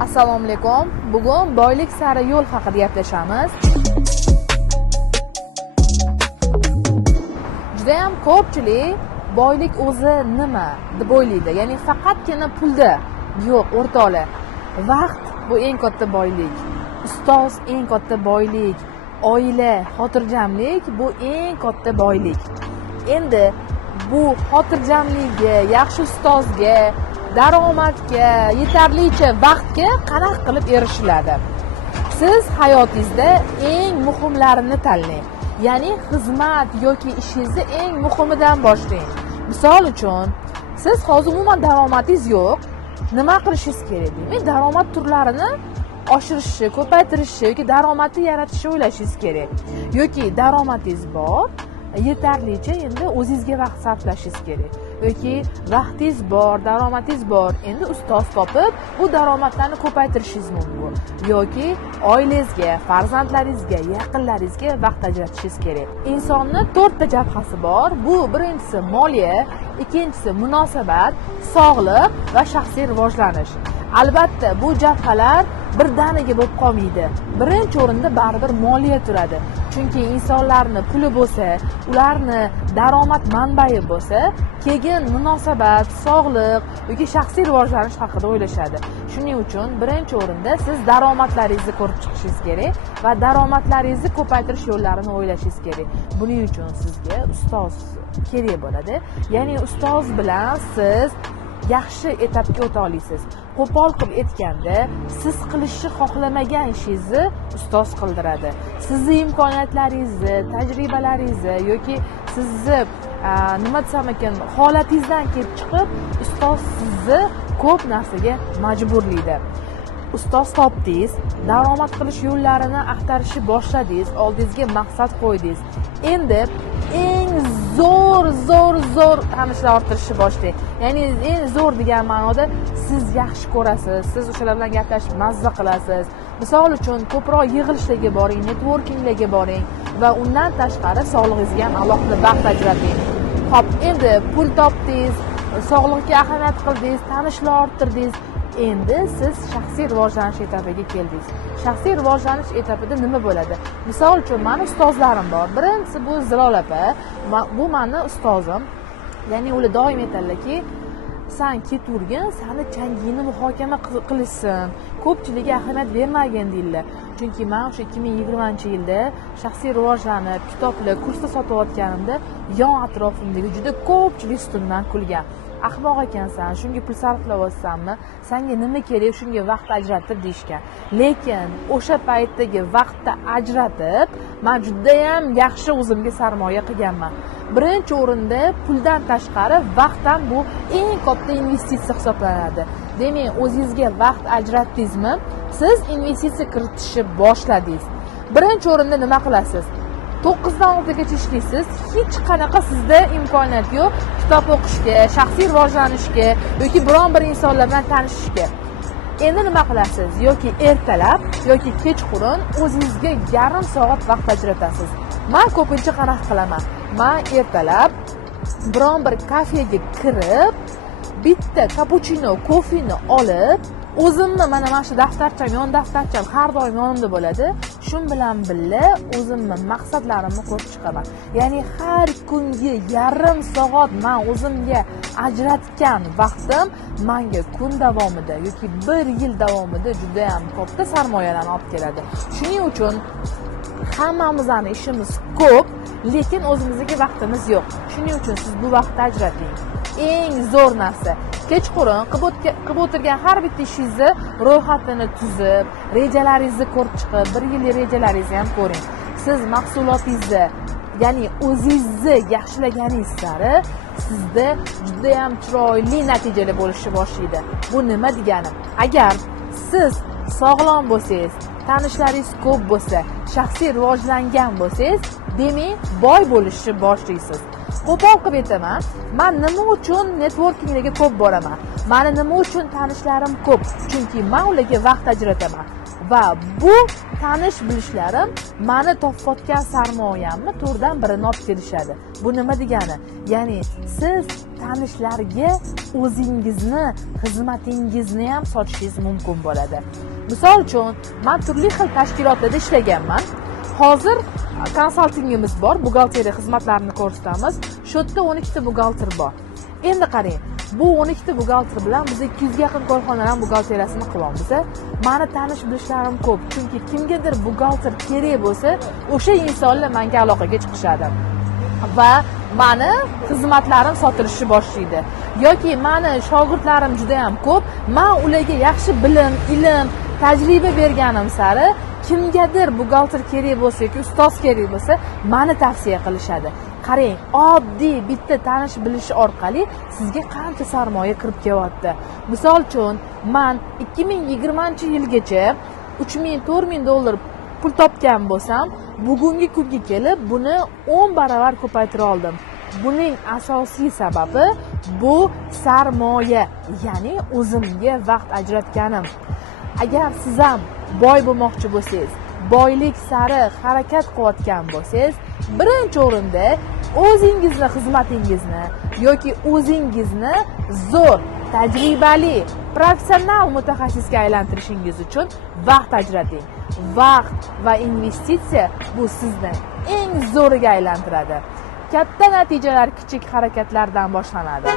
Assalomu alaykum. Bugun boylik sari yo'l haqida gaplashamiz. Juda ham ko'pchilik boylik o'zi nima deb o'ylaydi. Ya'ni faqatgina pulda. Yo'q, o'rtoqlar. Vaqt bu eng katta boylik. Ustoz eng katta boylik. Oila, xotirjamlik bu eng katta boylik. Endi bu xotirjamlikka, yaxshi ustozga, daromadga, yetarlicha vaqtga qanaqa qilib erishiladi? Siz hayotingizda eng muhimlarini tanlang. Ya'ni xizmat yoki ishingizni eng muhimidan boshlang. Misol uchun, siz hozir umuman daromadingiz yo'q. Nima qilishingiz kerak? Demak, daromad turlarini oshirishni, ko'paytirishni yoki daromadni yaratishni o'ylashingiz kerak. Yoki daromadingiz bor, yetarlicha endi o'zingizga vaqt sarflashingiz kerak. Yoki vaqtingiz bor, daromadingiz bor, endi ustoz topib, bu daromadlarni ko'paytirishingiz mumkin. Yoki oilangizga, farzandlaringizga, yaqinlaringizga vaqt ajratishingiz kerak. Insonning 4 ta jabhasi bor. Bu birinchisi moliya, ikkinchisi munosabat, sog'liq va shaxsiy rivojlanish. Albatta, bu jabhalar birdaniga bo'lib qolmaydi. Birinchi o'rinda baribir moliya turadi. Chunki insonlarning puli bo'lsa, ularning daromad manbai bo'lsa, keyin munosabat, sog'liq yoki shaxsiy rivojlanish haqida o'ylashadi. Shuning uchun birinchi o'rinda siz daromadlaringizni ko'rib chiqishingiz kerak va daromadlaringizni ko'paytirish yo'llarini o'ylashingiz kerak. Buning uchun sizga ustoz kerak bo'ladi. Ya'ni ustoz bilan siz yaxshi etapga o'ta olasiz. Qo'pol qilib aytganda, siz qilishni xohlamagan ishingizni ustoz qildiradi. Sizni imkoniyatlaringizni, tajribalaringizni yoki sizni nima desam ekan, holatingizdan kelib chiqib, ustoz sizni ko'p narsaga majburlaydi. Ustoz topdingiz, daromad qilish yo'llarini axtarishni boshladingiz, oldingizga maqsad qo'ydingiz. Endi eng zo'r tanishlar orttirishni boshlang. Ya'ni eng zo'r degan ma'noda siz yaxshi ko'rasiz, siz o'shalar bilan gaplashib mazza qilasiz. Misol uchun ko'proq yig'ilishlarga boring, networkinglarga boring va undan tashqari sog'lig'ingizga ham alohida vaqt ajrating. Xo'p, endi pul topdingiz, sog'liqqa ahamiyat qildingiz, tanishlar orttirdingiz. Endi siz shaxsiy rivojlanish etapiga keldingiz. Shaxsiy rivojlanish etapida nima bo'ladi? Misol uchun, meni ustozlarim bor. Birinchisi bu Zilol opa. Bu meni ustozim. Ya'ni ular doim aytadilarki, "Sen keturgin, seni changingni muhokama qilishsin. Ko'pchilikga ahamiyat bermagin" deydilar. Chunki men o'sha 2020-yilda shaxsiy rivojlanib, kitoblar, kurslar sotayotganimda yon atrofimdagi juda ko'pchilik ustimdan kulgan. Ahmoq ekansan, shunga pul sarflayapsanmi? Senga nima kerak, shunga vaqt ajratib deyishgan. Lekin o'sha paytdagi vaqtni ajratib, men juda ham yaxshi o'zimga sarmoya qilganman. Birinchi o'rinda puldan tashqari vaqt ham bu eng katta investitsiya hisoblanadi. Demak, o'zingizga vaqt ajratdingizmi, siz investitsiya kiritishni boshladingiz. Birinchi o'rinda nima qilasiz? 9 dan 6 gacha ishlaysiz, hech qanaqa sizda imkoniyat yo'q kitob o'qishga, shaxsiy rivojlanishga yoki biron bir insonlar bilan tanishishga. Endi nima qilasiz? Yoki ertalab yoki kechqurun o'zingizga yarim soat vaqt ajratasiz. Men ko'pincha qanaqa qilaman? Men ertalab biron bir kafega kirib, bitta kapuchino, kofeni olib, o'zimni mana shu yon daftarcham har doim yonimda bo'ladi. Shun bilan birga o'zimni maqsadlarimni ko'rib chiqaman. Ya'ni har kungi yarim soat men o'zimga ajratgan vaqtim menga kun davomida yoki 1 yil davomida juda ham katta sarmoyalarni olib keladi. Shuning uchun hammamizning ishimiz ko'p, lekin o'zimizga vaqtimiz yo'q. Shuning uchun siz bu vaqtni ajrating. Eng zo'r narsa, kechqurun qilib o'tirgan har bitta ishingizni ro'yxatini tuzib, rejalaringizni ko'rib chiqib, 1 yillik rejalaringizni ham ko'ring. Siz mahsulotingizni, ya'ni o'zingizni yaxshilaganingiz sari sizda juda ham chiroyli natijalar bo'lishni boshlaydi. Bu nima degani? Agar siz sog'lom bo'lsangiz, tanishlaringiz ko'p bo'lsa, shaxsiy rivojlangan bo'lsangiz, demak, boy bo'lishni boshlaysiz. Qo'pol qilib aytaman, men nima uchun networkinglarga ko'p boraman? Meni nima uchun tanishlarim ko'p? Chunki men ularga vaqt ajrataman. Va bu tanish bilishlarim mani topayotgan sarmoyamni to'rtdan birini olib kelishadi. Bu nima degani? Ya'ni siz tanishlarga o'zingizni, xizmatingizni ham sotishingiz mumkin bo'ladi. Misol uchun, men turli xil tashkilotlarda ishlaganman. Hozir konsaltingimiz bor, buxgalteriya xizmatlarini ko'rsatamiz. Shu yerda 12 ta buxgalter bor. Endi qarang, bu 12 ta buxgalter bilan biz 200 ga yaqin korxonalar buxgalteriyasini qilamiz. Meni tanish bilishlarim ko'p, chunki kimgadir buxgalter kerak bo'lsa, o'sha insonlar menga aloqaga chiqishadi va meni xizmatlarim sotilishni boshlaydi. Yoki meni shogirdlarim juda ham ko'p, men ularga yaxshi bilim, ilm, tajriba berganim sari kimgadir buxgalter kerak bo'lsa yoki ustoz kerak bo'lsa, meni tavsiya qilishadi. Qarang, oddiy bitta tanish bilish orqali sizga qancha sarmoya kirib kelyapti. Misol uchun, men 2020-yilgacha 3000-4000 dollar pul topgan bo'lsam, bugungi kunga kelib buni 10 baravar ko'paytira oldim. Buning asosiy sababi bu sarmoya, ya'ni o'zimga vaqt ajratganim. Agar siz ham boy bo'lmoqchi bo'lsangiz, boylik sari harakat qilayotgan bo'lsangiz, birinchi o'rinda o'zingizni xizmatingizni yoki o'zingizni zo'r, tajribali, professional mutaxassisga aylantirishingiz uchun vaqt ajrating. Vaqt va investitsiya bu sizni eng zo'riga aylantiradi. Katta natijalar kichik harakatlardan boshlanadi.